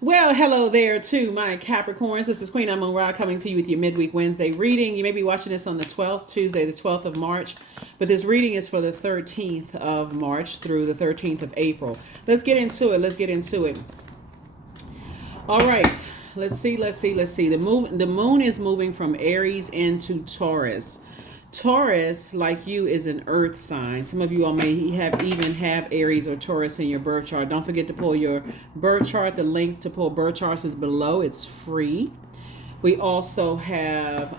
Well, hello there to my Capricorns. This is Queen Amun Ra coming to you with your midweek Wednesday reading. You may be watching this on the 12th, Tuesday, the 12th of March, but this reading is for the 13th of March through the 13th of April. Let's get into it. All right. Let's see. The moon is moving from Aries into Taurus. Taurus, like you, is an earth sign. Some of you all may even have Aries or Taurus in your birth chart. Don't forget to pull your birth chart. The link to pull birth charts is below. It's free. We also have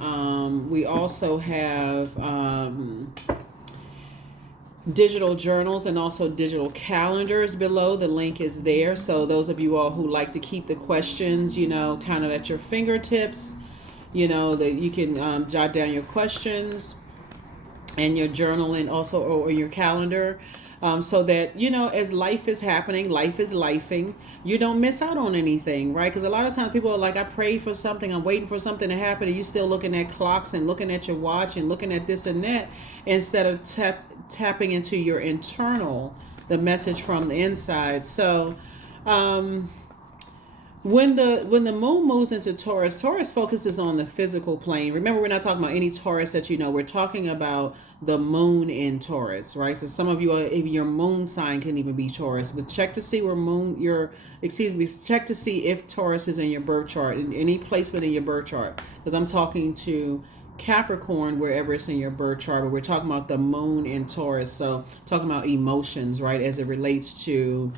digital journals and also digital calendars below. The link is there. So those of you all who like to keep the questions, kind of at your fingertips, that you can jot down your questions and your journal and also or your calendar, so that as life is happening, life is lifing, you don't miss out on anything, right? Because a lot of times people are like, I prayed for something, I'm waiting for something to happen, and you still looking at clocks and looking at your watch and looking at this and that, instead of tapping into your internal, the message from the inside. So when the moon moves into Taurus focuses on the physical plane. Remember, we're not talking about any Taurus that we're talking about the moon in Taurus, right? So some of you are, even your moon sign can even be Taurus, but check to see check to see if Taurus is in your birth chart, in any placement in your birth chart, because I'm talking to Capricorn wherever it's in your birth chart, but we're talking about the moon in Taurus. So talking about emotions, right, as it relates to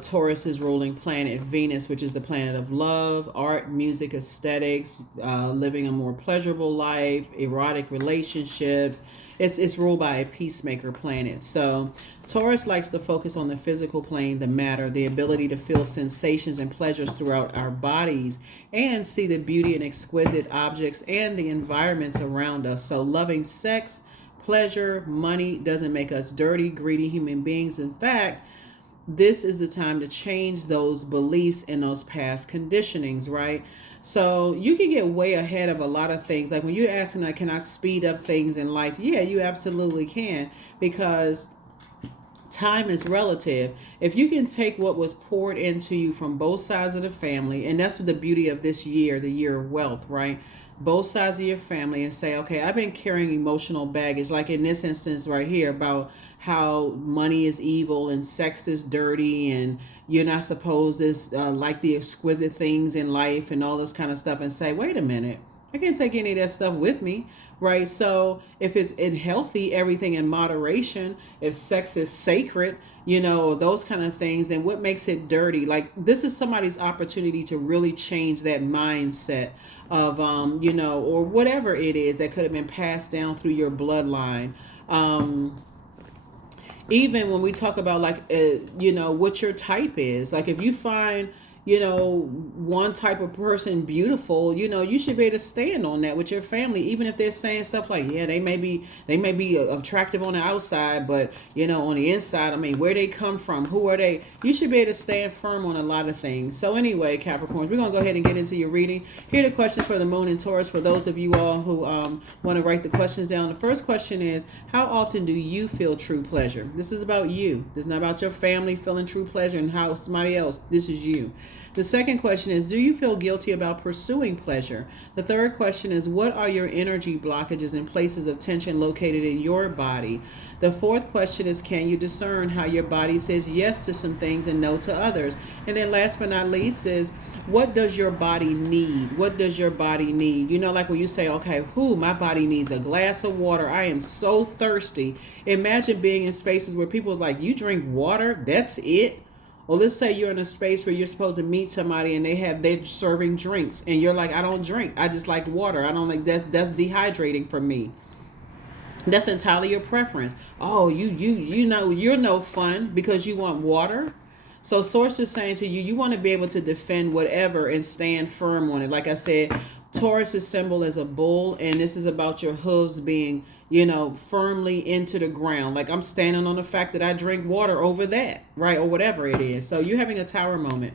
Taurus's ruling planet Venus, which is the planet of love, art, music, aesthetics, living a more pleasurable life, erotic relationships. It's ruled by a peacemaker planet. So Taurus likes to focus on the physical plane, the matter, the ability to feel sensations and pleasures throughout our bodies and see the beauty in exquisite objects and the environments around us. So loving sex, pleasure, money doesn't make us dirty, greedy human beings. In fact, this is the time to change those beliefs and those past conditionings, right? So you can get way ahead of a lot of things. Like when you're asking, like, can I speed up things in life? Yeah, you absolutely can, because time is relative. If you can take what was poured into you from both sides of the family, and that's the beauty of this year, the year of wealth, right? Both sides of your family, and say, okay, I've been carrying emotional baggage, like in this instance right here, about how money is evil and sex is dirty and you're not supposed to like the exquisite things in life and all this kind of stuff, and say, wait a minute, I can't take any of that stuff with me, right? So if it's in healthy, everything in moderation, if sex is sacred, those kind of things, then what makes it dirty? Like, this is somebody's opportunity to really change that mindset of, or whatever it is that could have been passed down through your bloodline. Even when we talk about, like, what your type is, like if you find one type of person beautiful, you should be able to stand on that with your family, even if they're saying stuff like, yeah, they may be attractive on the outside, but on the inside, I mean, where they come from, who are they? You should be able to stand firm on a lot of things. So anyway, Capricorns, we're gonna go ahead and get into your reading. Here are the questions for the moon in Taurus, for those of you all who want to write the questions down. The first question is, how often do you feel true pleasure? This is about you. This is not about your family feeling true pleasure and how somebody else. This is you. The second question is, do you feel guilty about pursuing pleasure? The third question is, what are your energy blockages and places of tension located in your body? The fourth question is, can you discern how your body says yes to some things and no to others? And then last but not least is, what does your body need? What does your body need? Like when you say, okay, my body needs a glass of water. I am so thirsty. Imagine being in spaces where people are like, you drink water? That's it? Or let's say you're in a space where you're supposed to meet somebody and they're serving drinks and you're like, I don't drink, I just like water. I don't like that's dehydrating for me. That's entirely your preference. Oh, you're no fun because you want water. So source is saying to you, you want to be able to defend whatever and stand firm on it. Like I said, Taurus's symbol is a bull, and this is about your hooves being, firmly into the ground. Like, I'm standing on the fact that I drink water over that, right? Or whatever it is. So you're having a tower moment.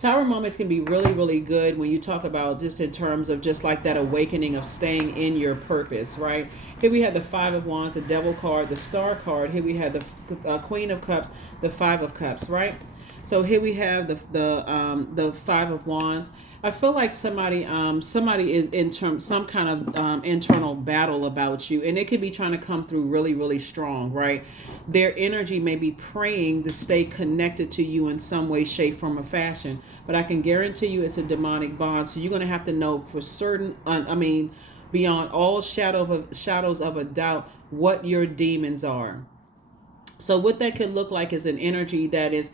Tower moments can be really, really good when you talk about just in terms of just like that awakening of staying in your purpose, right? Here we have the Five of Wands, the Devil card, the Star card. Here we have the Queen of Cups, the Five of Cups, right? So here we have the Five of Wands. I feel like somebody is in some kind of internal battle about you, and it could be trying to come through really, really strong, right? Their energy may be praying to stay connected to you in some way, shape, form, or fashion. But I can guarantee you it's a demonic bond. So you're going to have to know for certain, beyond all shadows of a doubt, what your demons are. So what that could look like is an energy that is,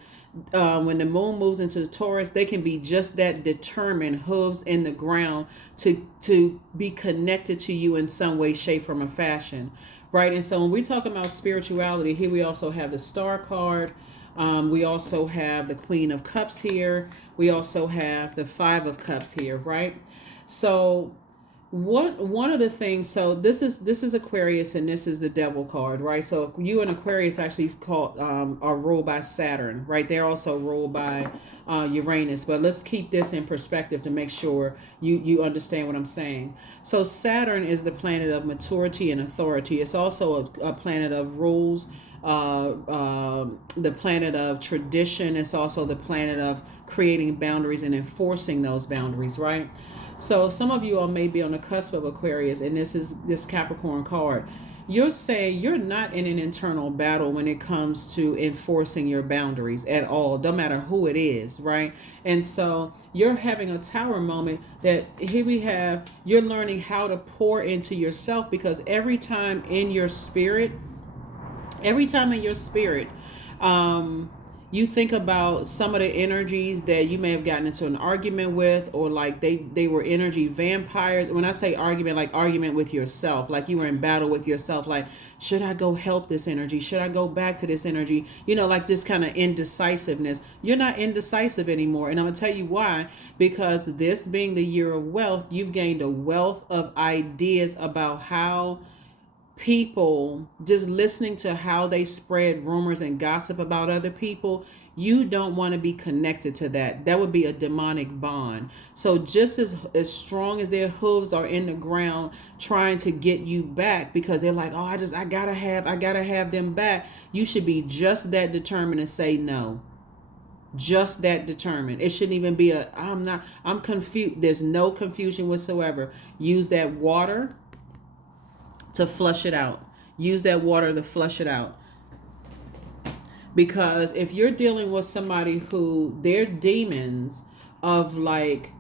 when the moon moves into the Taurus, they can be just that determined, hooves in the ground, to be connected to you in some way, shape, form, or fashion, right? And so when we talk about spirituality, here we also have the Star card. We also have the Queen of Cups here. We also have the Five of Cups here, right? So one of the things, so this is Aquarius, and this is the Devil card, right? So you and Aquarius actually are ruled by Saturn, right? They're also ruled by Uranus. But let's keep this in perspective to make sure you understand what I'm saying. So Saturn is the planet of maturity and authority. It's also a planet of rules, the planet of tradition. It's also the planet of creating boundaries and enforcing those boundaries, right? So some of you all may be on the cusp of Aquarius, and this Capricorn card. You're saying you're not in an internal battle when it comes to enforcing your boundaries at all, no matter who it is, right? And so you're having a tower moment that here we have, you're learning how to pour into yourself, because every time in your spirit, you think about some of the energies that you may have gotten into an argument with, or like they were energy vampires. When I say argument, like argument with yourself, like you were in battle with yourself, like, should I go help this energy? Should I go back to this energy? Like this kind of indecisiveness. You're not indecisive anymore. And I'm going to tell you why. Because this being the year of wealth, you've gained a wealth of ideas about how people, just listening to how they spread rumors and gossip about other people. You don't want to be connected to that. That would be a demonic bond. So just as strong as their hooves are in the ground trying to get you back, because they're like, oh, I gotta have them back. You should be just that determined to say no. Just that determined. It shouldn't even be I'm confused. There's no confusion whatsoever. Use that water to flush it out. Use that water to flush it out. Because if you're dealing with somebody who their demons of, like,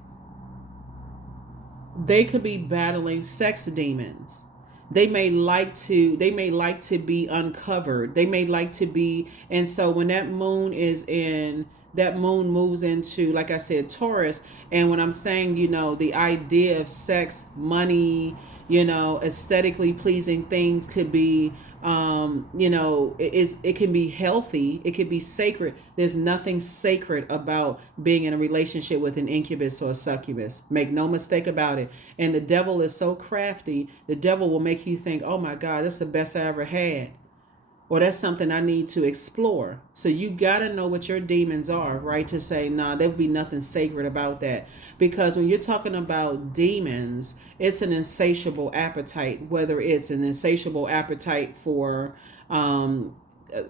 they could be battling sex demons. They may like to be uncovered. They may like to be, and so when that moon moves into, like I said, Taurus, and when I'm saying, the idea of sex, money, aesthetically pleasing things could be, it can be healthy. It could be sacred. There's nothing sacred about being in a relationship with an incubus or a succubus. Make no mistake about it. And the devil is so crafty. The devil will make you think, oh my God, that's the best I ever had. Or that's something I need to explore. So you got to know what your demons are, right? To say, nah, there would be nothing sacred about that. Because when you're talking about demons, it's an insatiable appetite, whether it's an insatiable appetite for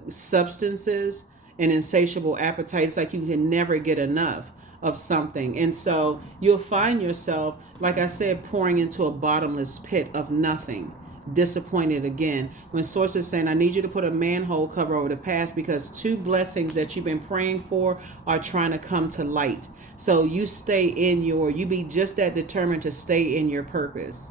substances, an insatiable appetite. It's like you can never get enough of something. And so you'll find yourself, like I said, pouring into a bottomless pit of nothing. Disappointed again. When Source is saying, I need you to put a manhole cover over the past, because 2 blessings that you've been praying for are trying to come to light. So you you be just that determined to stay in your purpose.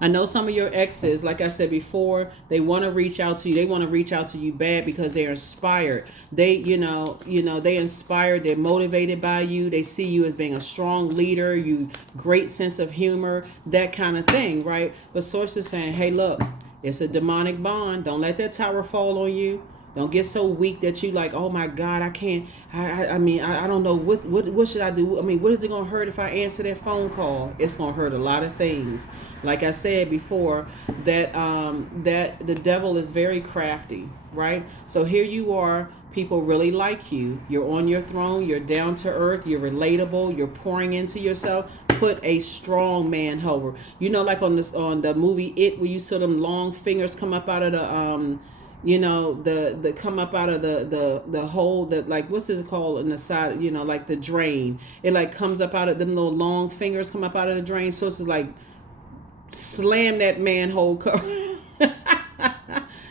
I know some of your exes, like I said before, they want to reach out to you. They want to reach out to you bad because they're inspired. They, they inspired. They're motivated by you. They see you as being a strong leader. You great sense of humor, that kind of thing, right? But Source is saying, hey, look, it's a demonic bond. Don't let that tower fall on you. Don't get so weak that you like, oh my God, I can't. I don't know what should I do. I mean, what is it gonna hurt if I answer that phone call? It's gonna hurt a lot of things. Like I said before, that the devil is very crafty, right? So here you are, people really like you. You're on your throne. You're down to earth. You're relatable. You're pouring into yourself. Put a strong man over. Like on the movie It, where you saw them long fingers come up out of the you know, the come up out of the hole that, like, what's this called in the side, you know, like the drain. It like comes up out of them little long fingers come up out of the drain. So it's like slam that manhole cover.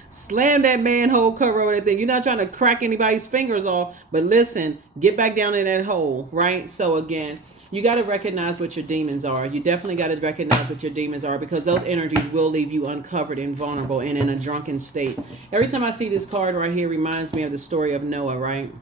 Slam that manhole cover over that thing. You're not trying to crack anybody's fingers off, but listen, get back down in that hole, right? So again, you got to recognize what your demons are. You definitely got to recognize what your demons are, because those energies will leave you uncovered and vulnerable and in a drunken state. Every time I see this card right here, reminds me of the story of Noah, right?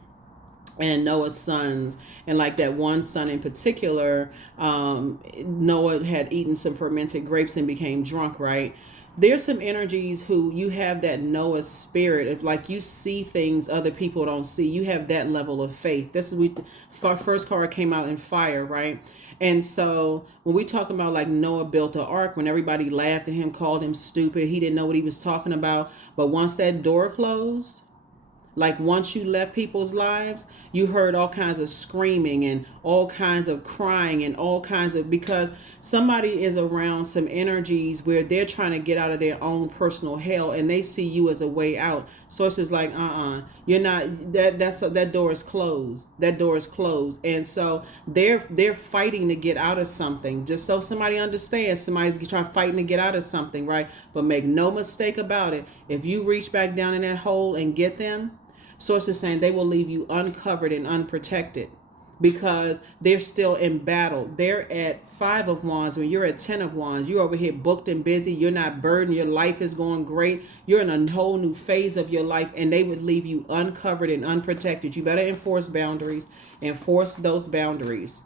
And Noah's sons, and like that one son in particular, Noah had eaten some fermented grapes and became drunk, right? There's some energies who you have that Noah spirit. If like you see things other people don't see, you have that level of faith. This is our first card came out in fire, right? And so when we talk about like Noah built an ark, when everybody laughed at him, called him stupid, he didn't know what he was talking about. But once that door closed, like once you left people's lives, you heard all kinds of screaming and all kinds of crying and all kinds of, because somebody is around some energies where they're trying to get out of their own personal hell and they see you as a way out. So it's just like, you're not, that door is closed. That door is closed. And so they're fighting to get out of something. Just so somebody understands, somebody's fighting to get out of something, right? But make no mistake about it. If you reach back down in that hole and get them, Source is saying they will leave you uncovered and unprotected, because they're still in battle. They're at 5 of Wands when you're at 10 of Wands. You're over here booked and busy. You're not burdened. Your life is going great. You're in a whole new phase of your life, and they would leave you uncovered and unprotected. You better enforce boundaries. Enforce those boundaries.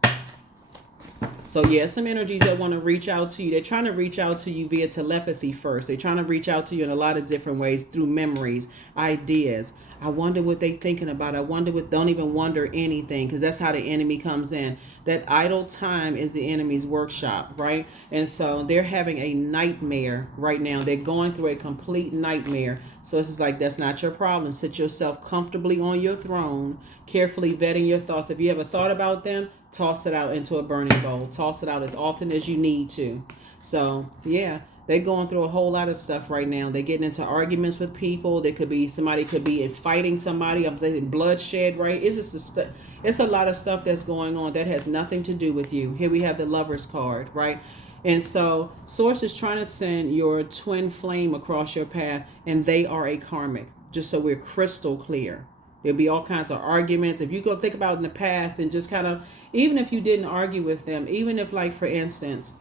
So yeah, some energies that want to reach out to you. They're trying to reach out to you via telepathy first. They're trying to reach out to you in a lot of different ways, through memories, ideas. I wonder what they're thinking about. I wonder what, don't even wonder anything, because that's how the enemy comes in. That idle time is the enemy's workshop, right? And so they're having a nightmare right now. They're going through a complete nightmare. So it's just like, that's not your problem. Sit yourself comfortably on your throne, carefully vetting your thoughts. If you ever thought about them, toss it out into a burning bowl. Toss it out as often as you need to. So yeah, they're going through a whole lot of stuff right now. They're getting into arguments with people. There could be somebody could be fighting somebody. I'm saying bloodshed, right? It's just it's a lot of stuff that's going on that has nothing to do with you. Here we have the Lover's card, right? And so Source is trying to send your twin flame across your path, and they are a karmic, just so we're crystal clear. There'll be all kinds of arguments. If you go think about in the past and just kind of, even if you didn't argue with them, even if, like, for instance,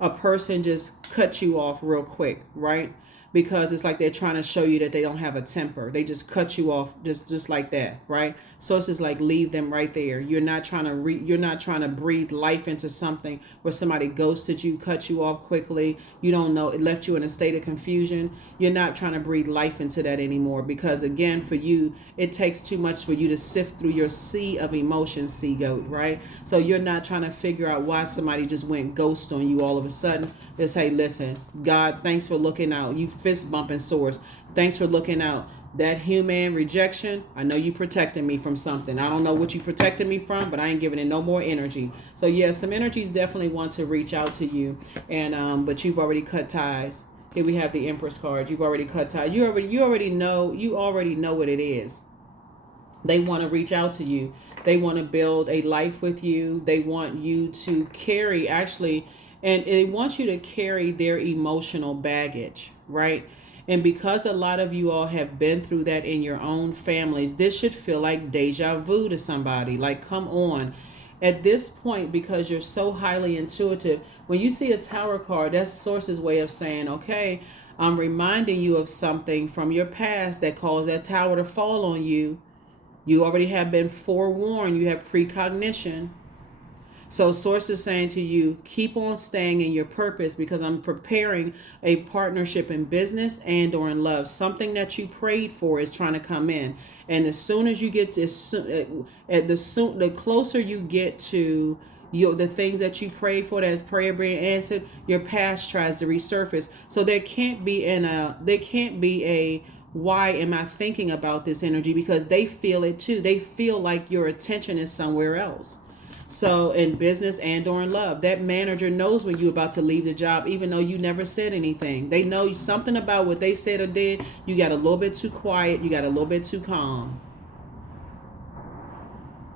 a person just cut you off real quick, right? Because it's like they're trying to show you that they don't have a temper. They just cut you off just like that, right? So it's just like, leave them right there. You're not trying to you're not trying to breathe life into something where somebody ghosted you, cut you off quickly. You don't know, it left you in a state of confusion. You're not trying to breathe life into that anymore, because again, for you, it takes too much for you to sift through your sea of emotions, sea goat, right? So you're not trying to figure out why somebody just went ghost on you all of a sudden. Just, hey, listen, God, thanks for looking out. You fist bumping Source. Thanks for looking out. That human rejection, I know you protecting me from something. I don't know what you protected me from, but I ain't giving it no more energy. So yeah, some energies definitely want to reach out to you, and but you've already cut ties. Here we have the Empress card. You've already cut ties. You already know what it is. They want to reach out to you. They want to build a life with you. They want you to carry, actually, and they want you to carry their emotional baggage, right? And because a lot of you all have been through that in your own families, this should feel like deja vu to somebody. Like, come on. At this point, because you're so highly intuitive, when you see a Tower card, that's Source's way of saying, okay, I'm reminding you of something from your past that caused that tower to fall on you. You already have been forewarned. You have precognition. So Source is saying to you, keep on staying in your purpose, because I'm preparing a partnership in business and or in love. Something that you prayed for is trying to come in. And as soon as you get to, the closer you get to the things that you prayed for, that prayer being answered, your past tries to resurface. So there can't be a why am I thinking about this energy, because they feel it too. They feel like your attention is somewhere else. So in business and or in love, that manager knows when you're about to leave the job, even though you never said anything. They know something about what they said or did. You got a little bit too quiet. You got a little bit too calm.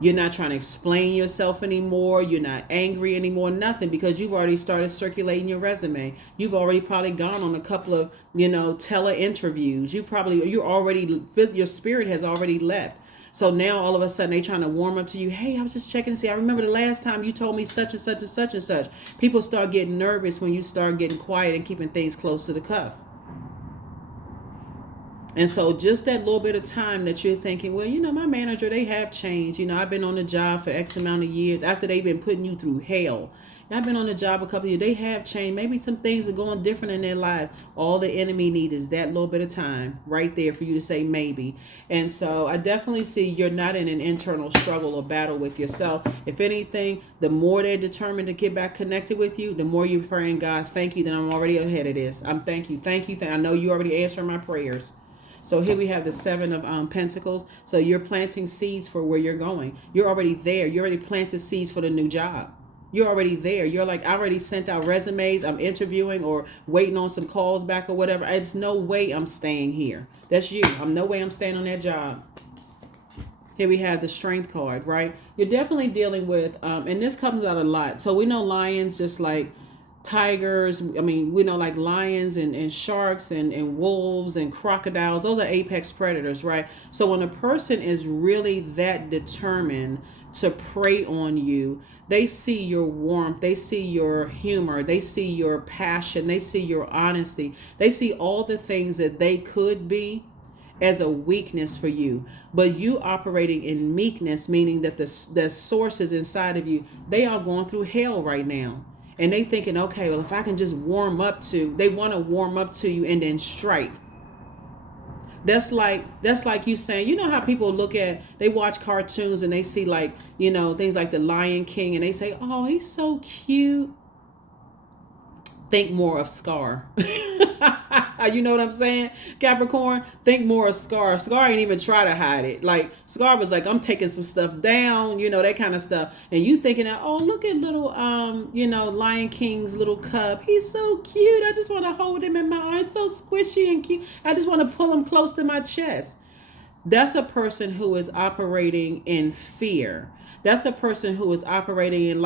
You're not trying to explain yourself anymore. You're not angry anymore, nothing, because you've already started circulating your resume. You've already probably gone on a couple of, tele interviews. Your spirit has already left. So now all of a sudden they trying to warm up to you. Hey, I was just checking to see. I remember the last time you told me such and such and such and such. People start getting nervous when you start getting quiet and keeping things close to the cuff. And so just that little bit of time that you're thinking, well, my manager, they have changed. I've been on the job for X amount of years after they've been putting you through hell. I've been on the job a couple of years. They have changed. Maybe some things are going different in their life. All the enemy needs is that little bit of time right there for you to say maybe. And so I definitely see you're not in an internal struggle or battle with yourself. If anything, the more they're determined to get back connected with you, the more you're praying, God, thank you that I'm already ahead of this. Thank you. I know you already answered my prayers. So here we have the 7 of Pentacles. So you're planting seeds for where you're going. You're already there. You already planted seeds for the new job. You're already there. You're like, I already sent out resumes. I'm interviewing or waiting on some calls back or whatever. It's no way I'm staying here. That's you. No way I'm staying on that job. Here we have the Strength card, right? You're definitely dealing with, and this comes out a lot. So we know lions, just like tigers. We know like lions and sharks and wolves and crocodiles. Those are apex predators, right? So when a person is really that determined to prey on you, they see your warmth, they see your humor, they see your passion, they see your honesty, they see all the things that they could be as a weakness for you. But you operating in meekness, meaning that the sources inside of you, they are going through hell right now. And they thinking, okay, well, if I can just they want to warm up to you and then strike. That's like you saying, how people they watch cartoons and they see like, things like the Lion King and they say, oh, he's so cute. Think more of Scar. You know what I'm saying? Capricorn, think more of Scar. Scar ain't even try to hide it. Like Scar was like, I'm taking some stuff down, that kind of stuff. And you thinking that, oh, look at little, Lion King's little cub. He's so cute. I just want to hold him in my arms. So squishy and cute. I just want to pull him close to my chest. That's a person who is operating in fear. That's a person who is operating in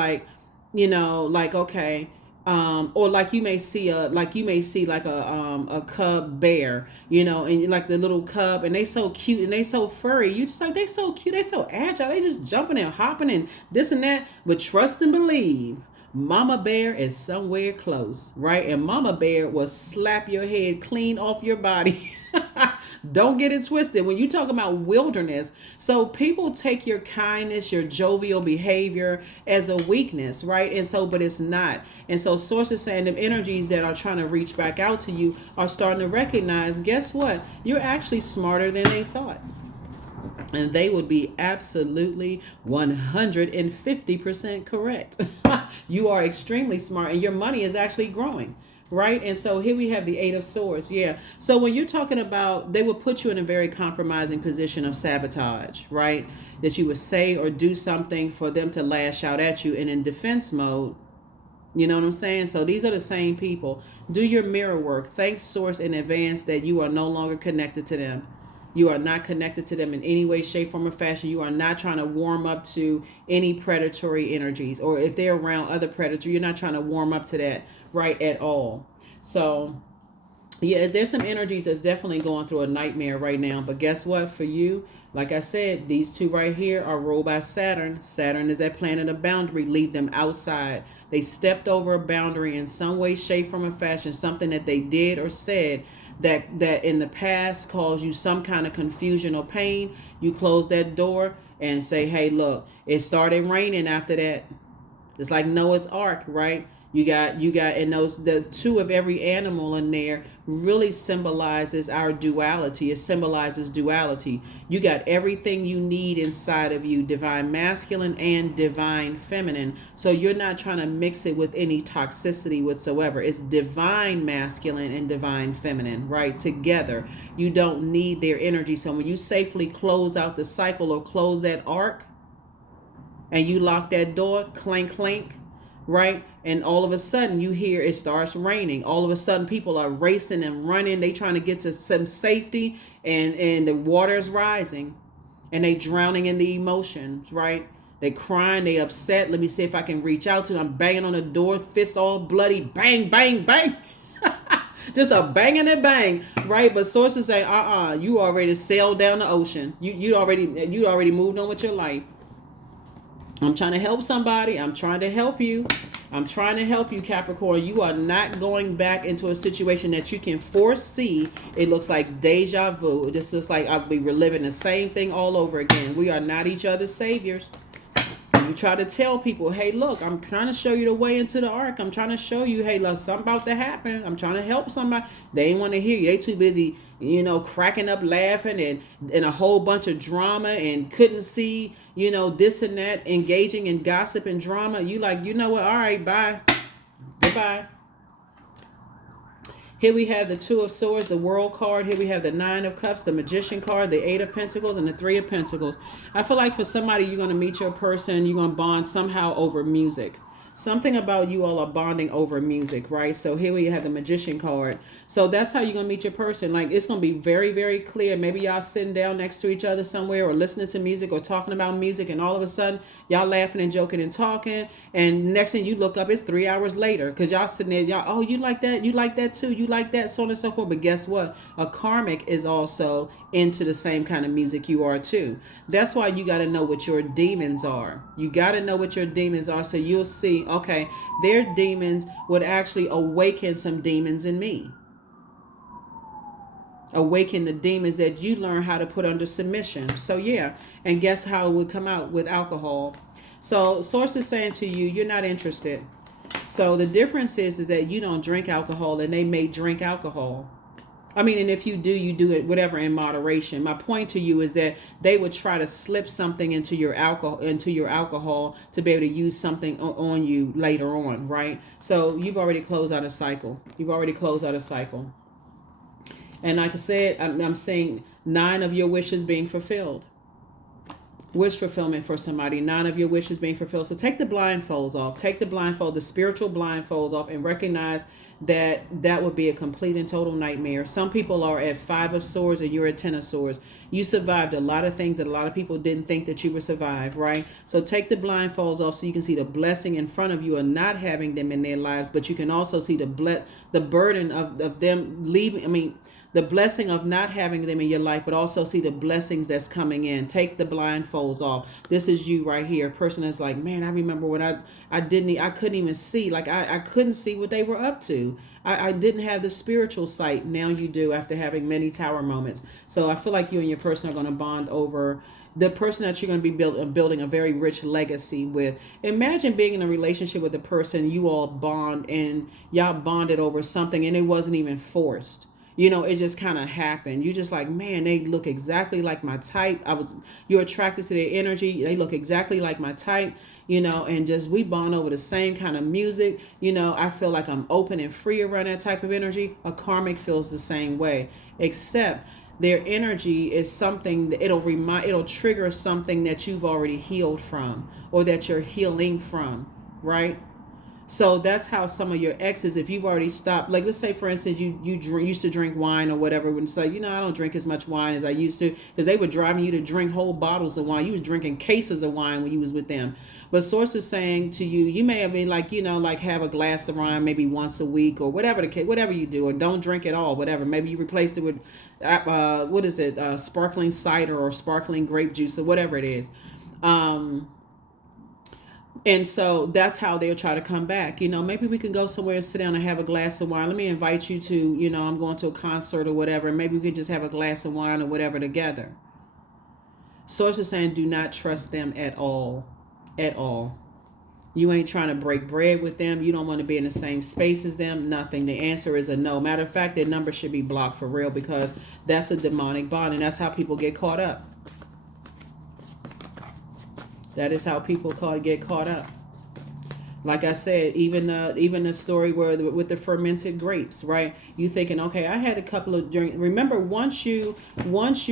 okay. Or like you may see like a cub bear, and like the little cub, and they so cute and they so furry. You just like, they so cute, they so agile, they just jumping and hopping and this and that. But trust and believe, Mama Bear is somewhere close, right? And Mama Bear will slap your head clean off your body. Don't get it twisted when you talk about wilderness. So people take your kindness, your jovial behavior as a weakness, right? And so, but it's not. And so sources saying them energies that are trying to reach back out to you are starting to recognize, guess what? You're actually smarter than they thought. And they would be absolutely 150% correct. You are extremely smart and your money is actually growing. Right. And so here we have the 8 of Swords. Yeah. So when you're talking about, they will put you in a very compromising position of sabotage, right? That you would say or do something for them to lash out at you. And in defense mode, you know what I'm saying? So these are the same people. Do your mirror work. Thank Source in advance that you are no longer connected to them. You are not connected to them in any way, shape, form, or fashion. You are not trying to warm up to any predatory energies. Or if they're around other predators, you're not trying to warm up to that. Right, at all. So yeah, there's some energies that's definitely going through a nightmare right now. But guess what? For you, like I said, these two right here are ruled by Saturn. Saturn is that planet of boundary. Leave them outside. They stepped over a boundary in some way, shape, form, or fashion. Something that they did or said that in the past caused you some kind of confusion or pain. You close that door and say, hey, look, it started raining after that. It's like Noah's Ark, right? You got, and the 2 of every animal in there really symbolizes our duality. It symbolizes duality. You got everything you need inside of you, divine masculine and divine feminine. So you're not trying to mix it with any toxicity whatsoever. It's divine masculine and divine feminine, right? Together. You don't need their energy. So when you safely close out the cycle or close that arc, and you lock that door, clank, clank, right? And all of a sudden you hear it starts raining. All of a sudden people are racing and running. They trying to get to some safety, and the water is rising, and they drowning in the emotions, right? They crying, they upset. Let me see if I can reach out to them. I'm banging on the door, fist all bloody, bang, bang, bang. Just a bang and a bang, right? But sources say, you already sailed down the ocean. You already moved on with your life. I'm trying to help somebody. I'm trying to help you. I'm trying to help you, Capricorn. You are not going back into a situation that you can foresee. It looks like deja vu. This is like I'll be reliving the same thing all over again. We are not each other's saviors. You try to tell people, hey, look, I'm trying to show you the way into the ark. I'm trying to show you, hey, look, something about to happen. I'm trying to help somebody. They ain't want to hear you. They too busy, cracking up, laughing, and a whole bunch of drama, and couldn't see, this and that, engaging in gossip and drama. You like, you know what? All right, bye. Goodbye. Here we have the Two of Swords, the World card. Here we have the Nine of Cups, the Magician card, the Eight of Pentacles, and the Three of Pentacles. I feel like for somebody, you're going to meet your person, you're going to bond somehow over music. Something about you all are bonding over music, right? So here we have the Magician card. So that's how you're going to meet your person. Like, it's going to be very, very clear. Maybe y'all sitting down next to each other somewhere, or listening to music, or talking about music, and all of a sudden y'all laughing and joking and talking, and next thing you look up, it's 3 hours later, because y'all sitting there, y'all, oh, you like that too, you like that, so on and so forth. But guess what? A karmic is also into the same kind of music you are too. That's why you got to know what your demons are. You got to know what your demons are, so you'll see, okay, their demons would actually awaken some demons in me. Awaken the demons that you learn how to put under submission. So yeah, and guess how it would come out with alcohol. So source is saying to you, you're not interested. So the difference is that you don't drink alcohol, and they may drink alcohol. I mean, and if you do it whatever in moderation. My point to you is that they would try to slip something into your alcohol to be able to use something on you later on, right? So you've already closed out a cycle. And like I said, I'm saying 9 of your wishes being fulfilled. Wish fulfillment for somebody. 9 of your wishes being fulfilled. So take the blindfolds off. Take the spiritual blindfolds off, and recognize that would be a complete and total nightmare. Some people are at 5 of Swords, and you're at 10 of Swords. You survived a lot of things that a lot of people didn't think that you would survive, right? So take the blindfolds off so you can see the blessing in front of you and not having them in their lives, but you can also see the burden of them leaving. The blessing of not having them in your life, but also see the blessings that's coming in. Take the blindfolds off. This is you right here. A person that's like, man, I remember when I couldn't even see. Like I couldn't see what they were up to. I didn't have the spiritual sight. Now you do, after having many tower moments. So I feel like you and your person are going to bond over the person that you're going to be building a very rich legacy with. Imagine being in a relationship with a person you all bond, and y'all bonded over something, and it wasn't even forced. It just kind of happened. You just like, man, they look exactly like my type. You're attracted to their energy. They look exactly like my type, and just we bond over the same kind of music. I feel like I'm open and free around that type of energy. A karmic feels the same way, except their energy is something that it'll trigger something that you've already healed from, or that you're healing from, right? So that's how some of your exes, if you've already stopped, like let's say for instance you used to drink wine or whatever, and say, I don't drink as much wine as I used to, because they were driving you to drink whole bottles of wine. You was drinking cases of wine when you was with them. But source is saying to you, you may have been like, like have a glass of wine maybe once a week, or whatever the case, whatever you do, or don't drink at all, whatever. Maybe you replaced it with sparkling cider or sparkling grape juice or whatever it is. And so that's how they'll try to come back. Maybe we can go somewhere and sit down and have a glass of wine. Let me invite you to, I'm going to a concert or whatever. And maybe we can just have a glass of wine or whatever together. Source is saying do not trust them at all. At all. You ain't trying to break bread with them. You don't want to be in the same space as them. Nothing. The answer is a no. Matter of fact, their number should be blocked for real, because that's a demonic bond. And that's how people get caught up. That is how people get caught up. Like I said, even the story with the fermented grapes, right? You thinking, okay, I had a couple of drinks. Remember, once you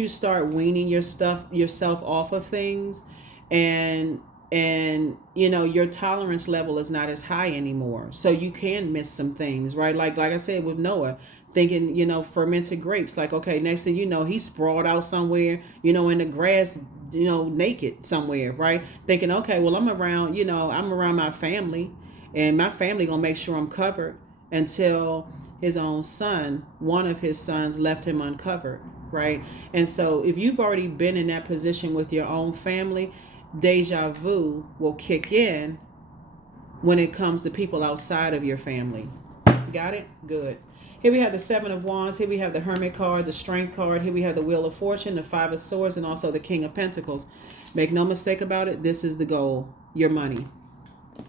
start weaning yourself off of things, and and you know your tolerance level is not as high anymore, so you can miss some things, right? Like I said with Noah, thinking, you know, fermented grapes, like, okay, next thing you know, he sprawled out somewhere, you know, in the grass, you know, naked somewhere, right? Thinking, okay, well, I'm around, you know, I'm around my family, and my family gonna make sure I'm covered, until his own son, one of his sons, left him uncovered, right? And so if you've already been in that position with your own family, deja vu will kick in when it comes to people outside of your family. Got it? Good. Here we have the Seven of Wands. Here we have the Hermit card, the Strength card. Here we have the Wheel of Fortune, the Five of Swords, and also the King of Pentacles. Make no mistake about it, this is the goal, your money.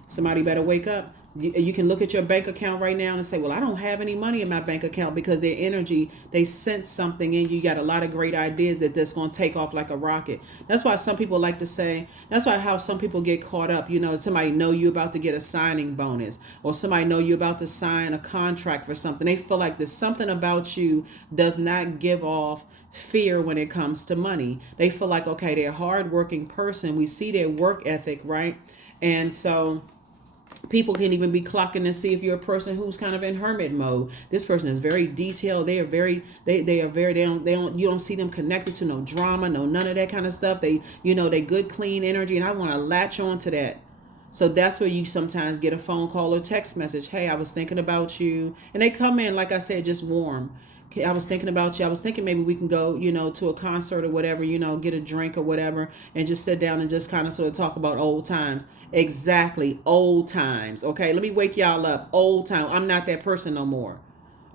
Somebody better wake up. You can look at your bank account right now and say, well, I don't have any money in my bank account, because their energy, they sense something in you. You got a lot of great ideas that's going to take off like a rocket. That's why some people like to say, that's why how some people get caught up. You know, somebody know you about to get a signing bonus, or somebody know you about to sign a contract for something. They feel like there's something about you does not give off fear when it comes to money. They feel like, okay, they're a hardworking person. We see their work ethic, right? And so people can even be clocking to see if you're a person who's kind of in hermit mode. This person is very detailed. They are very, they are very, you don't see them connected to no drama, no, none of that kind of stuff. They, you know, they good, clean energy. And I want to latch on to that. So that's where you sometimes get a phone call or text message. Hey, I was thinking about you. And they come in, like I said, just warm. I was thinking about you. I was thinking maybe we can go, you know, to a concert or whatever, you know, get a drink or whatever, and just sit down and just kind of sort of talk about old times. Exactly. Old times. Okay. Let me wake y'all up. Old time. I'm not that person no more.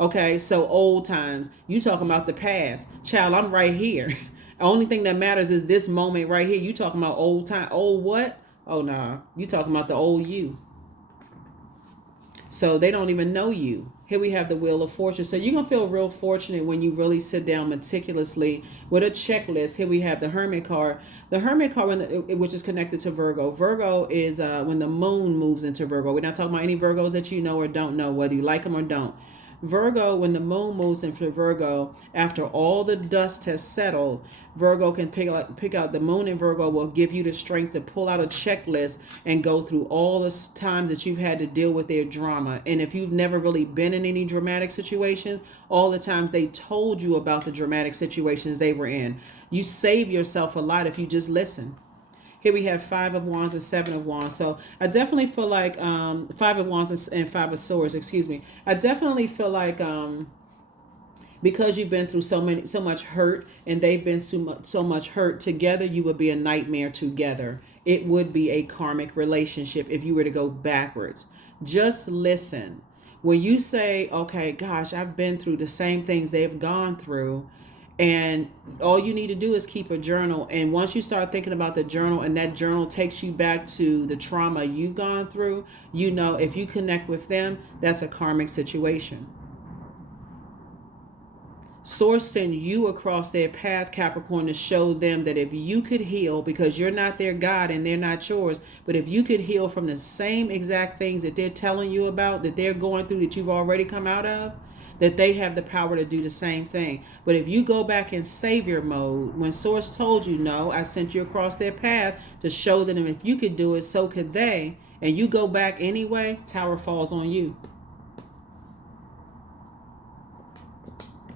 Okay. So old times. You talking about the past. Child, I'm right here. The only thing that matters is this moment right here. You talking about old time. Old what? Oh, nah. You talking about the old you. So they don't even know you. Here we have the Wheel of Fortune. So you're going to feel real fortunate when you really sit down meticulously with a checklist. Here we have the Hermit card. The Hermit card, which is connected to Virgo. Virgo is when the moon moves into Virgo. We're not talking about any Virgos that you know or don't know, whether you like them or don't. Virgo, when the moon moves into Virgo, after all the dust has settled, Virgo can pick out the moon, and Virgo will give you the strength to pull out a checklist and go through all the times that you've had to deal with their drama. And if you've never really been in any dramatic situations, all the times they told you about the dramatic situations they were in. You save yourself a lot if you just listen. Here we have Five of Wands and Seven of Wands. So I definitely feel like Five of Wands and Five of Swords, excuse me. I definitely feel like because you've been through so much hurt, and they've been so much hurt together, you would be a nightmare together. It would be a karmic relationship if you were to go backwards. Just listen. When you say, okay, gosh, I've been through the same things they've gone through, and all you need to do is keep a journal. And once you start thinking about the journal, and that journal takes you back to the trauma you've gone through, you know, if you connect with them, that's a karmic situation. Source send you across their path, Capricorn, to show them that if you could heal, because you're not their God and they're not yours, but if you could heal from the same exact things that they're telling you about, that they're going through, that you've already come out of, that they have the power to do the same thing. But if you go back in savior mode, when Source told you, no, I sent you across their path to show them if you could do it, so could they, and you go back anyway, tower falls on you.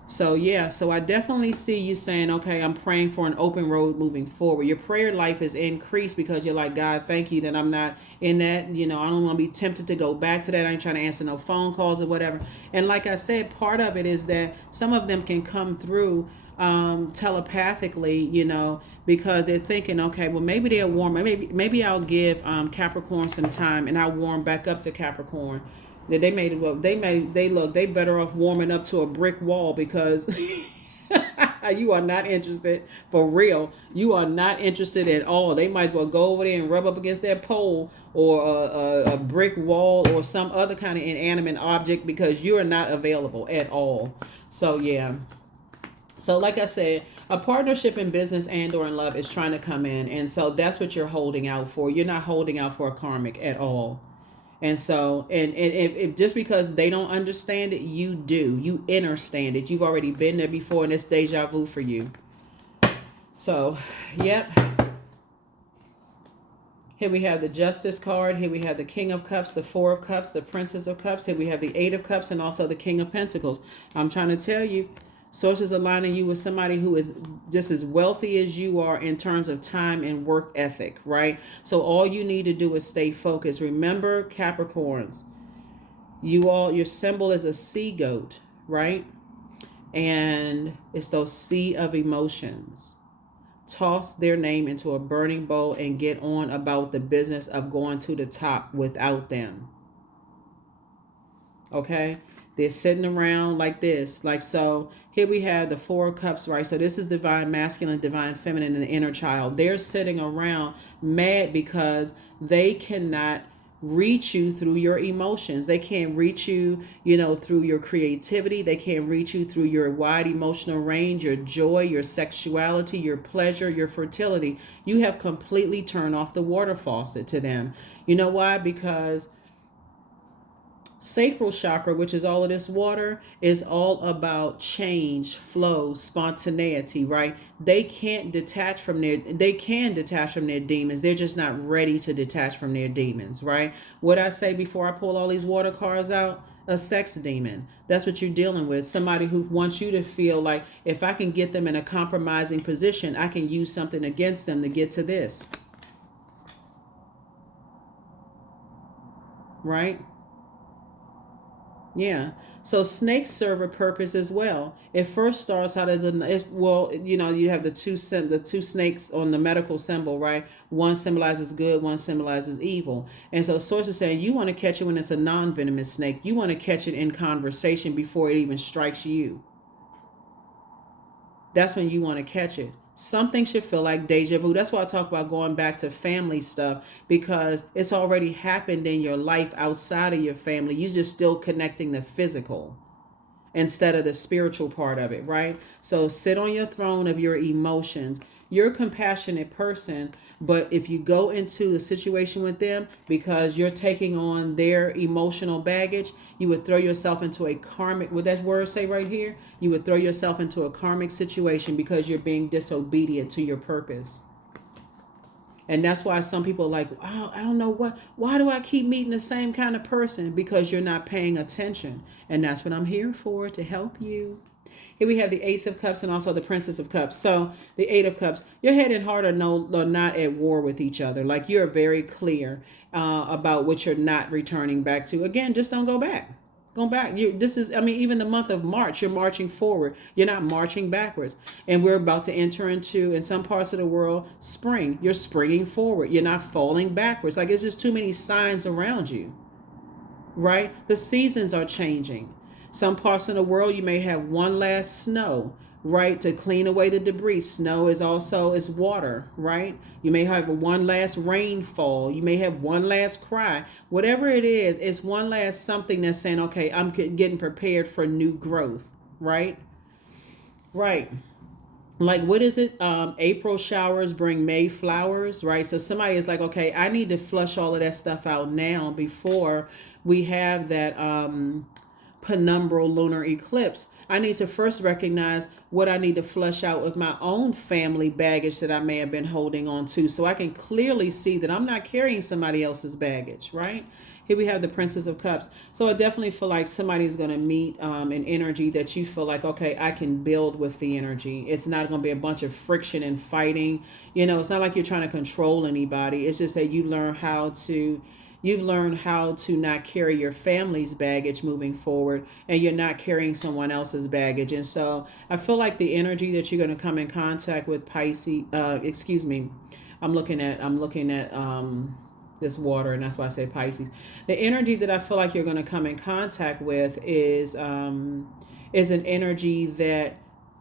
So yeah, so I definitely see you saying, okay, I'm praying for an open road moving forward. Your prayer life is increased because you're like, God, thank you that I'm not in that. You know, I don't want to be tempted to go back to that. I ain't trying to answer no phone calls or whatever. And like I said, part of it is that some of them can come through telepathically, you know, because they're thinking, okay, well, maybe they're warm. Maybe I'll give Capricorn some time, and I'll warm back up to Capricorn. That they better off warming up to a brick wall, because you are not interested for real. You are not interested at all. They might as well go over there and rub up against that pole or a brick wall or some other kind of inanimate object, because you are not available at all. So yeah. So like I said, a partnership in business and or in love is trying to come in. And so that's what you're holding out for. You're not holding out for a karmic at all. And so, and if just because they don't understand it, you do. You understand it. You've already been there before, and it's deja vu for you. So, yep. Here we have the Justice card. Here we have the King of Cups, the Four of Cups, the Princess of Cups. Here we have the Eight of Cups and also the King of Pentacles. I'm trying to tell you, sources aligning you with somebody who is just as wealthy as you are in terms of time and work ethic, right? So all you need to do is stay focused. Remember, Capricorns, your symbol is a sea goat, right? And it's those sea of emotions. Toss their name into a burning bowl and get on about the business of going to the top without them. Okay? They're sitting around like this. Like so, here we have the Four of Cups, right? So this is divine masculine, divine feminine, and the inner child. They're sitting around mad because they cannot reach you through your emotions. They can't reach you, through your creativity. They can't reach you through your wide emotional range, your joy, your sexuality, your pleasure, your fertility. You have completely turned off the water faucet to them. You know why? Because sacral chakra, which is all of this water, is all about change, flow, spontaneity, right? They can detach from their demons. They're just not ready to detach from their demons, right? What I say before I pull all these water cards out, a sex demon. That's what you're dealing with. Somebody who wants you to feel like if I can get them in a compromising position, I can use something against them to get to this. Right? Yeah. So snakes serve a purpose as well. It first starts out as you have the two snakes on the medical symbol, right? One symbolizes good, one symbolizes evil. And so source is saying you want to catch it when it's a non-venomous snake. You want to catch it in conversation before it even strikes you. That's when you want to catch it. Something should feel like deja vu. That's why I talk about going back to family stuff, because it's already happened in your life outside of your family. You're just still connecting the physical instead of the spiritual part of it, right? So sit on your throne of your emotions. You're a compassionate person, but if you go into a situation with them because you're taking on their emotional baggage, you would throw yourself into a karmic, would that word say right here? You would throw yourself into a karmic situation because you're being disobedient to your purpose. And that's why some people are like, oh, I don't know why do I keep meeting the same kind of person? Because you're not paying attention. And that's what I'm here for, to help you. Here we have the Ace of Cups and also the Princess of Cups. So the Eight of Cups, your head and heart are not at war with each other. Like you're very clear about what you're not returning back to. Again, just don't go back. Go back. Even the month of March, you're marching forward. You're not marching backwards. And we're about to enter into, in some parts of the world, spring. You're springing forward. You're not falling backwards. Like it's just too many signs around you, right? The seasons are changing. Some parts of the world, you may have one last snow, right, to clean away the debris. Snow is water, right? You may have one last rainfall. You may have one last cry. Whatever it is, it's one last something that's saying, okay, I'm getting prepared for new growth, right? Right. Like, what is it? April showers bring May flowers, right? So somebody is like, okay, I need to flush all of that stuff out now before we have that penumbral lunar eclipse. I need to first recognize what I need to flush out with my own family baggage that I may have been holding on to, so I can clearly see that I'm not carrying somebody else's baggage, right? Here we have the Princess of Cups. So I definitely feel like somebody's going to meet an energy that you feel like, okay, I can build with the energy. It's not going to be a bunch of friction and fighting. It's not like you're trying to control anybody. It's just that you've learned how to not carry your family's baggage moving forward, and you're not carrying someone else's baggage. And so I feel like the energy that you're going to come in contact with Pisces, I'm looking at this water, and that's why I say Pisces. The energy that I feel like you're going to come in contact with is an energy that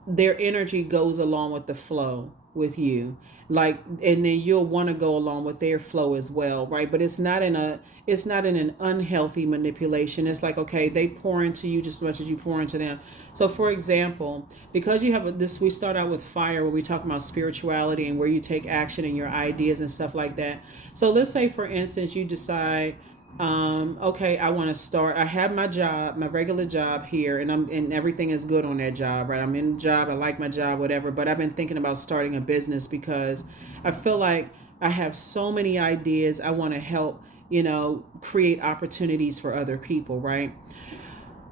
their energy goes along with the flow with you, like, and then you'll want to go along with their flow as well, right? But it's not in an unhealthy manipulation. It's like, okay, they pour into you just as much as you pour into them. So for example, because you have we start out with fire, where we talk about spirituality and where you take action and your ideas and stuff like that. So let's say, for instance, you decide, okay, I have my job, my regular job here, and everything is good on that job, right? I'm in the job, I like my job, whatever, but I've been thinking about starting a business because I feel like I have so many ideas. I want to help, create opportunities for other people, right?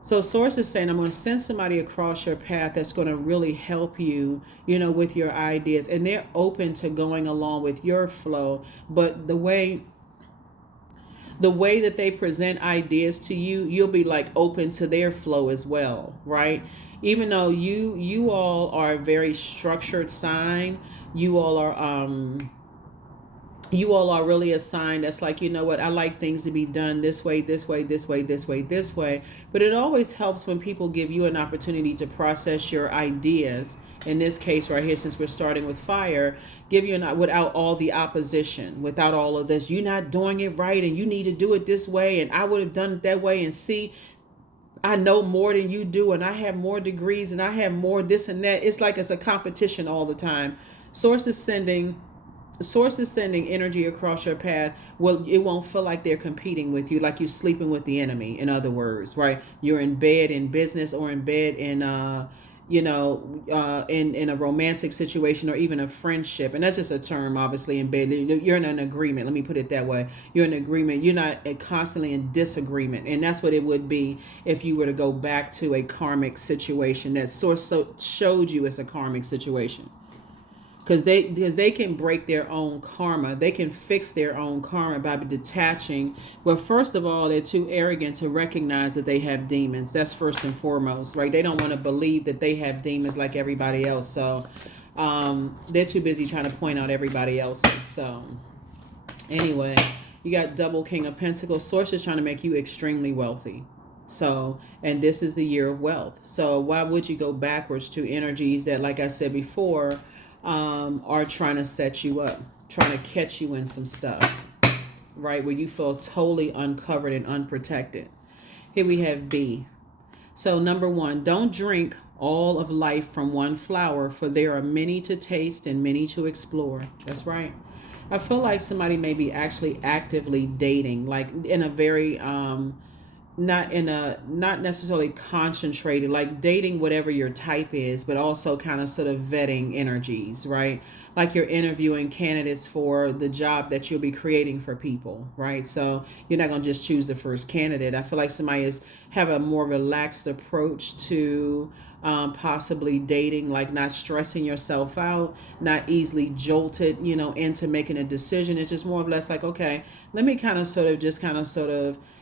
So Source is saying, I'm going to send somebody across your path that's going to really help you, with your ideas. And they're open to going along with your flow. But the way that they present ideas to you, you'll be like open to their flow as well, right? Even though you all are a very structured sign, you all are really a sign that's like, you know what, I like things to be done this way, this way, this way, this way, this way. But it always helps when people give you an opportunity to process your ideas. In this case right here, since we're starting with fire, give you without all the opposition, without all of this, you're not doing it right and you need to do it this way and I would have done it that way, and see, I know more than you do and I have more degrees and I have more this and that. It's like it's a competition all the time. Source is sending energy across your path. Well, it won't feel like they're competing with you, like you're sleeping with the enemy, in other words, right? You're in bed in business, or in bed in in a romantic situation, or even a friendship. And that's just a term, obviously. In bed, you're in an agreement, let me put it that way. You're in agreement, you're not constantly in disagreement. And that's what it would be if you were to go back to a karmic situation that Source showed you as a karmic situation. Because they can break their own karma. They can fix their own karma by detaching. Well, first of all, they're too arrogant to recognize that they have demons. That's first and foremost, right? They don't want to believe that they have demons like everybody else. So they're too busy trying to point out everybody else's. So anyway, you got double King of Pentacles. Source is trying to make you extremely wealthy. So, and this is the year of wealth. So why would you go backwards to energies that, like I said before, are trying to set you up, trying to catch you in some stuff, right? Where you feel totally uncovered and unprotected. Here we have B. So number 1, don't drink all of life from one flower, for there are many to taste and many to explore. That's right. I feel like somebody may be actually actively dating, like in a very, not necessarily concentrated, like dating whatever your type is, but also kind of sort of vetting energies, right? Like you're interviewing candidates for the job that you'll be creating for people, right? So you're not going to just choose the first candidate. I feel like somebody have a more relaxed approach to possibly dating, like not stressing yourself out, not easily jolted, into making a decision. It's just more or less like, okay, let me kind of sort of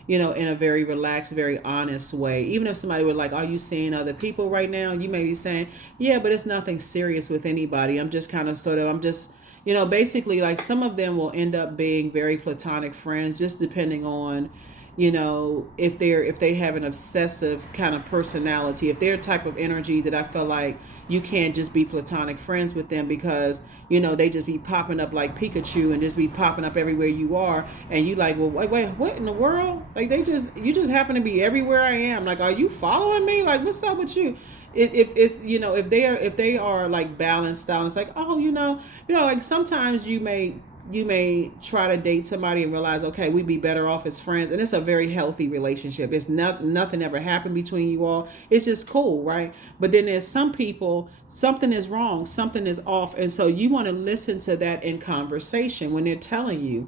in a very relaxed, very honest way. Even if somebody were like, are you seeing other people right now? You may be saying, yeah, but it's nothing serious with anybody. I'm just basically, like, some of them will end up being very platonic friends, just depending on, if they have an obsessive kind of personality, if they're a type of energy that I feel like you can't just be platonic friends with them, because they just be popping up like Pikachu and just be popping up everywhere you are, and you like, well, wait, what in the world? Like, you just happen to be everywhere I am. Like, are you following me? Like, what's up with you? If they are like balanced out, it's like, oh, like sometimes you may try to date somebody and realize, okay, we'd be better off as friends. And it's a very healthy relationship. It's nothing ever happened between you all. It's just cool, right? But then there's some people, something is wrong, something is off. And so you want to listen to that in conversation when they're telling you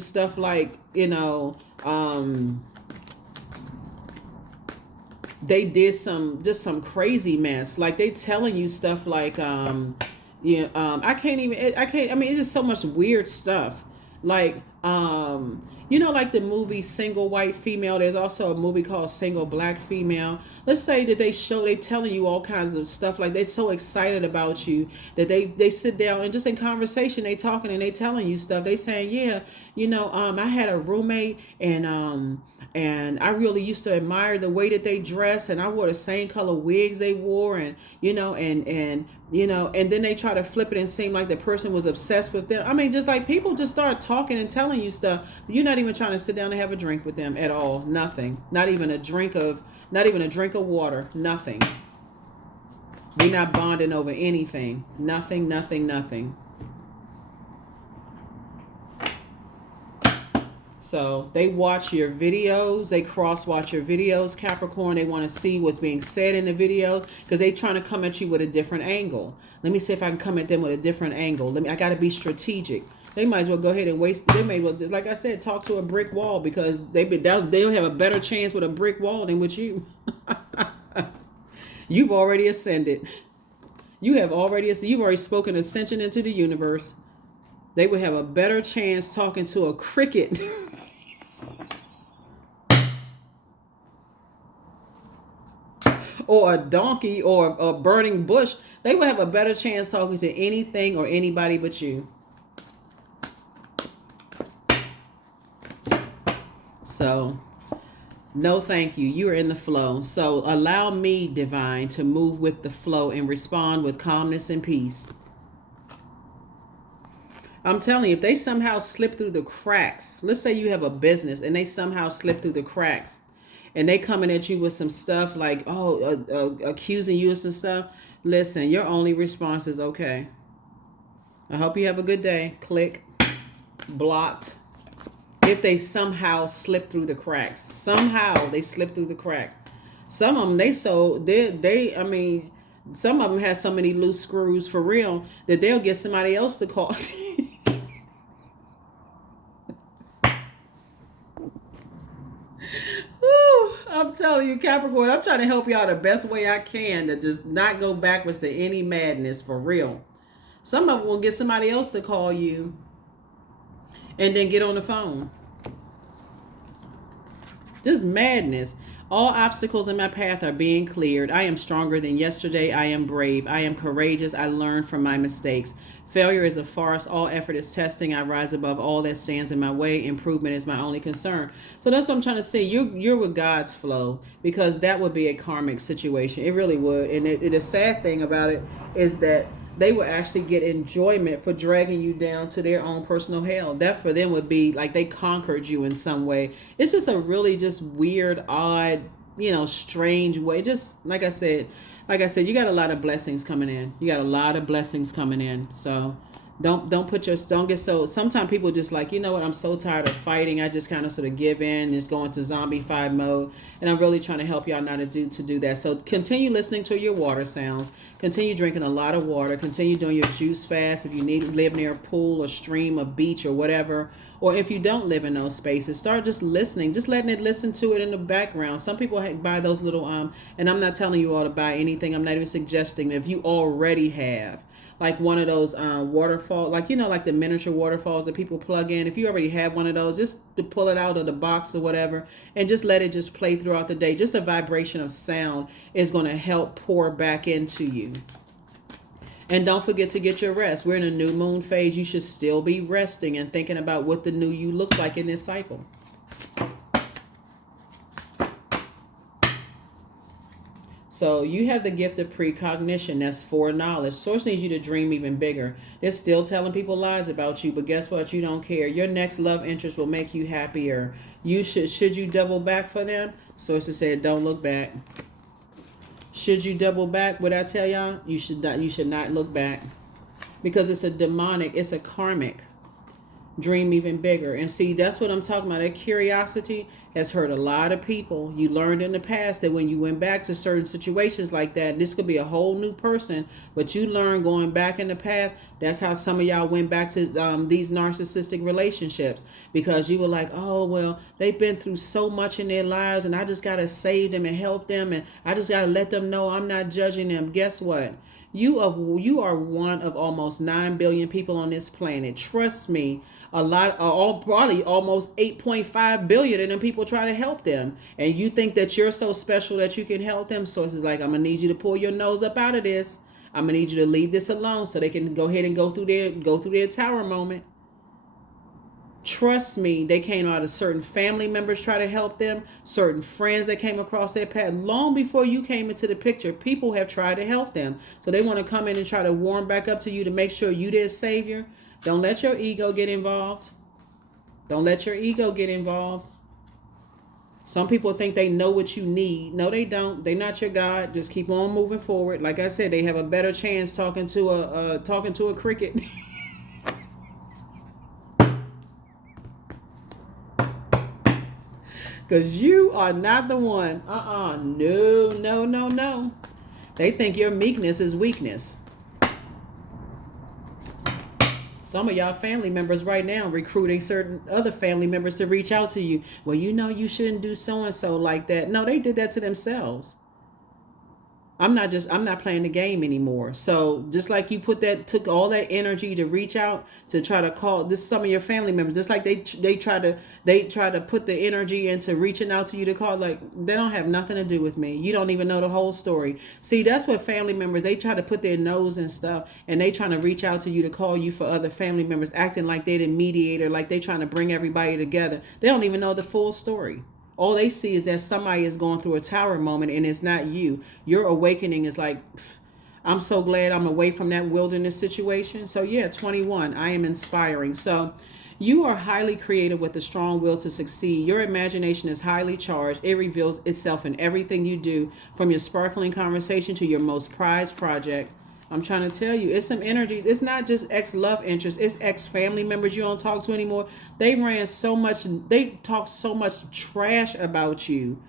stuff like, they did some crazy mess. Like, they telling you stuff like, I mean, it's just so much weird stuff. Like, like the movie Single White Female. There's also a movie called Single Black Female. Let's say that they telling you all kinds of stuff. Like, they're so excited about you that they sit down and just in conversation, they talking and they telling you stuff. They saying, yeah, I had a roommate and I really used to admire the way that they dress, and I wore the same color wigs they wore, and and then they try to flip it and seem like the person was obsessed with them. I mean, just like people just start talking and telling you stuff. You're not even trying to sit down and have a drink with them at all. Nothing. Not even a drink of water. Nothing. We're not bonding over anything. Nothing, nothing, nothing. So they watch your videos, they cross watch your videos, Capricorn. They want to see what's being said in the video because they're trying to come at you with a different angle. Let me see if I can come at them with a different angle. I got to be strategic. They might as well go ahead and waste. They may well, like I said, talk to a brick wall because they'll have a better chance with a brick wall than with you. You've already ascended. You've already spoken ascension into the universe. They would have a better chance talking to a cricket or a donkey or a burning bush. They would have a better chance talking to anything or anybody but you. So, no thank you. You are in the flow. So allow me, divine, to move with the flow and respond with calmness and peace. I'm telling you, if they somehow slip through the cracks, let's say you have a business and they somehow slip through the cracks and they coming at you with some stuff like, accusing you of some stuff. Listen, your only response is, okay, I hope you have a good day. Click. Blocked. If they somehow slip through the cracks. Somehow they slip through the cracks. Some of them, some of them have so many loose screws for real that they'll get somebody else to call. I'm telling you, Capricorn, I'm trying to help you out the best way I can to just not go backwards to any madness for real. Some of them will get somebody else to call you and then get on the phone. Just madness. All obstacles in my path are being cleared. I am stronger than yesterday. I am brave. I am courageous. I learn from my mistakes. Failure is a farce. All effort is testing. I rise above all that stands in my way. Improvement is my only concern. So that's what I'm trying to say. You're with God's flow, because that would be a karmic situation. It really would. And the sad thing about it is that they will actually get enjoyment for dragging you down to their own personal hell. That for them would be like they conquered you in some way. It's just a really just weird, odd, strange way. Just like I said, you got a lot of blessings coming in. So don't get so, sometimes people just like, you know what, I'm so tired of fighting. I just kind of sort of give in, just go into zombie 5 mode. And I'm really trying to help y'all not to do that. So continue listening to your water sounds. Continue drinking a lot of water. Continue doing your juice fast. If you live near a pool, a stream, a beach, or whatever, or if you don't live in those spaces, start just listening, just letting it listen to it in the background. Some people buy those little, and I'm not telling you all to buy anything. I'm not even suggesting. If you already have like one of those waterfall, like like the miniature waterfalls that people plug in. If you already have one of those, just to pull it out of the box or whatever, and just let it just play throughout the day. Just a vibration of sound is going to help pour back into you. And don't forget to get your rest. We're in a new moon phase. You should still be resting and thinking about what the new you looks like in this cycle. So you have the gift of precognition. That's foreknowledge. Source needs you to dream even bigger. They're still telling people lies about you, but guess what? You don't care. Your next love interest will make you happier. Should you double back for them? Sources said, don't look back. Should you double back? What I tell y'all? You should not look back, because it's a demonic, it's a karmic. Dream even bigger. And see, that's what I'm talking about. That curiosity has hurt a lot of people. You learned in the past that when you went back to certain situations like that, this could be a whole new person, but you learned going back in the past. That's how some of y'all went back to these narcissistic relationships, because you were like, oh, well, they've been through so much in their lives and I just got to save them and help them, and I just got to let them know I'm not judging them. Guess what? You are one of almost 9 billion people on this planet. Trust me. Probably almost 8.5 billion of them people try to help them. And you think that you're so special that you can help them. So it's like, I'm going to need you to pull your nose up out of this. I'm going to need you to leave this alone so they can go ahead and go through their tower moment. Trust me, they came out of certain family members try to help them, certain friends that came across their path. Long before you came into the picture, people have tried to help them. So they want to come in and try to warm back up to you to make sure you their savior. Don't let your ego get involved. Don't let your ego get involved. Some people think they know what you need. No, they don't. They're not your God. Just keep on moving forward. Like I said, they have a better chance talking to a cricket. Because you are not the one. No, no, no, no. They think your meekness is weakness. Some of y'all family members right now recruiting certain other family members to reach out to you. Well, you know you shouldn't do so and so like that. No, they did that to themselves. I'm not playing the game anymore. So just like you took all that energy to reach out to try to call this some of your family members, just like they try to put the energy into reaching out to you to call, like they don't have nothing to do with me. You don't even know the whole story. See, that's what family members, they try to put their nose and stuff, and they trying to reach out to you to call you for other family members, acting like they the mediator, like they trying to bring everybody together. They don't even know the full story. All they see is that somebody is going through a tower moment, and it's not you. Your awakening is like, I'm so glad I'm away from that wilderness situation. So yeah, 21, I am inspiring. So you are highly creative with a strong will to succeed. Your imagination is highly charged. It reveals itself in everything you do, from your sparkling conversation to your most prized project. I'm trying to tell you, it's some energies. It's not just ex-love interests. It's ex-family members you don't talk to anymore. They talk so much trash about you.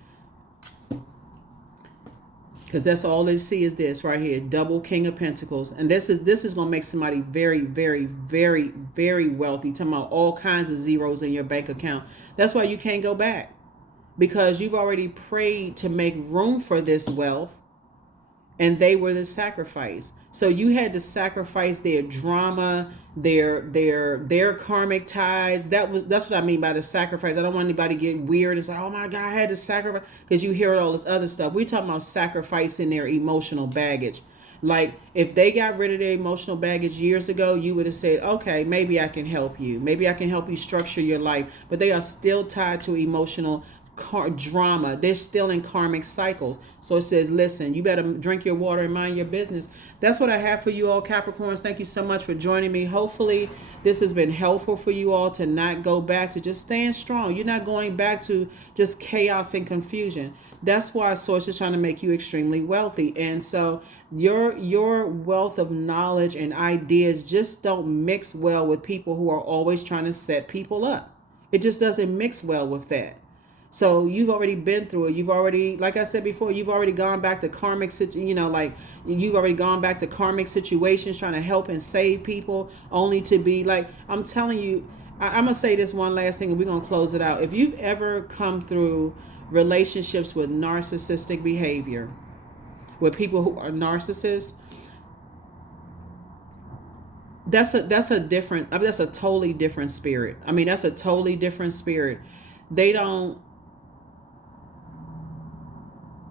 Because that's all they see is this right here, double King of Pentacles. And this is going to make somebody very, very, very, very wealthy. Talking about all kinds of zeros in your bank account. That's why you can't go back. Because you've already prayed to make room for this wealth. And they were the sacrifice. So you had to sacrifice their drama, their karmic ties. That's what I mean by the sacrifice. I don't want anybody to get weird and say, oh my God, I had to sacrifice, because you hear all this other stuff. We're talking about sacrificing their emotional baggage. Like if they got rid of their emotional baggage years ago, you would have said, okay, maybe I can help you. Maybe I can help you structure your life. But they are still tied to emotional drama. They're still in karmic cycles. So it says, listen, you better drink your water and mind your business. That's what I have for you all, Capricorns. Thank you so much for joining me. Hopefully this has been helpful for you all to not go back to just staying strong. You're not going back to just chaos and confusion. That's why Source is trying to make you extremely wealthy. And so your wealth of knowledge and ideas just don't mix well with people who are always trying to set people up. It just doesn't mix well with that. So you've already been through it. You've already, like I said before, you've already gone back to karmic, you've already gone back to karmic situations trying to help and save people, only to be like, I'm telling you, I'm going to say this one last thing and we're going to close it out. If you've ever come through relationships with narcissistic behavior, with people who are narcissists, that's a totally different spirit. I mean, that's a totally different spirit.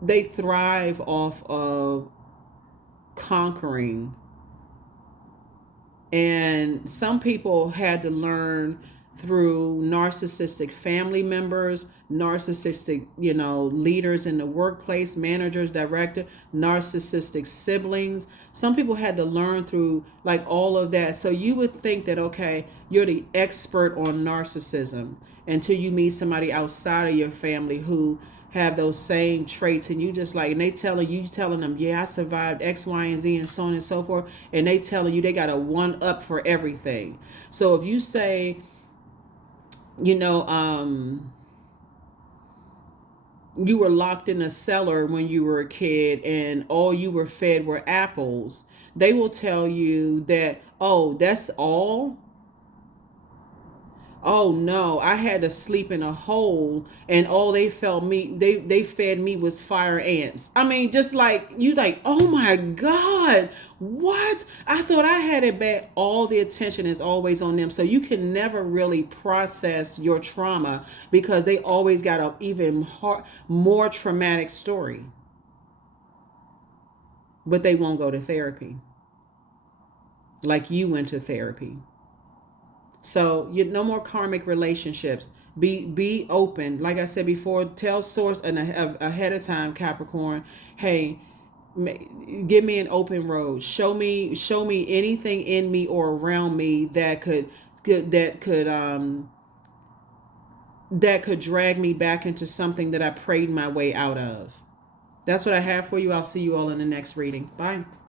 They thrive off of conquering. And some people had to learn through narcissistic family members, narcissistic, leaders in the workplace, managers, director, narcissistic siblings. Some people had to learn through like all of that. So you would think that, okay, you're the expert on narcissism until you meet somebody outside of your family who have those same traits, and you just like, and they telling them, yeah, I survived X, Y, and Z, and so on and so forth, and they telling you they got a one up for everything. So if you say, you were locked in a cellar when you were a kid and all you were fed were apples, they will tell you that, oh, that's all. Oh no, I had to sleep in a hole and all they fed me was fire ants. I mean, just like you like, oh my God, what? I thought I had it bad. All the attention is always on them. So you can never really process your trauma because they always got an even more traumatic story. But they won't go to therapy like you went to therapy. So no more karmic relationships. Be open. Like I said before, tell Source ahead of time, Capricorn. Hey, give me an open road. Show me anything in me or around me that could drag me back into something that I prayed my way out of. That's what I have for you. I'll see you all in the next reading. Bye.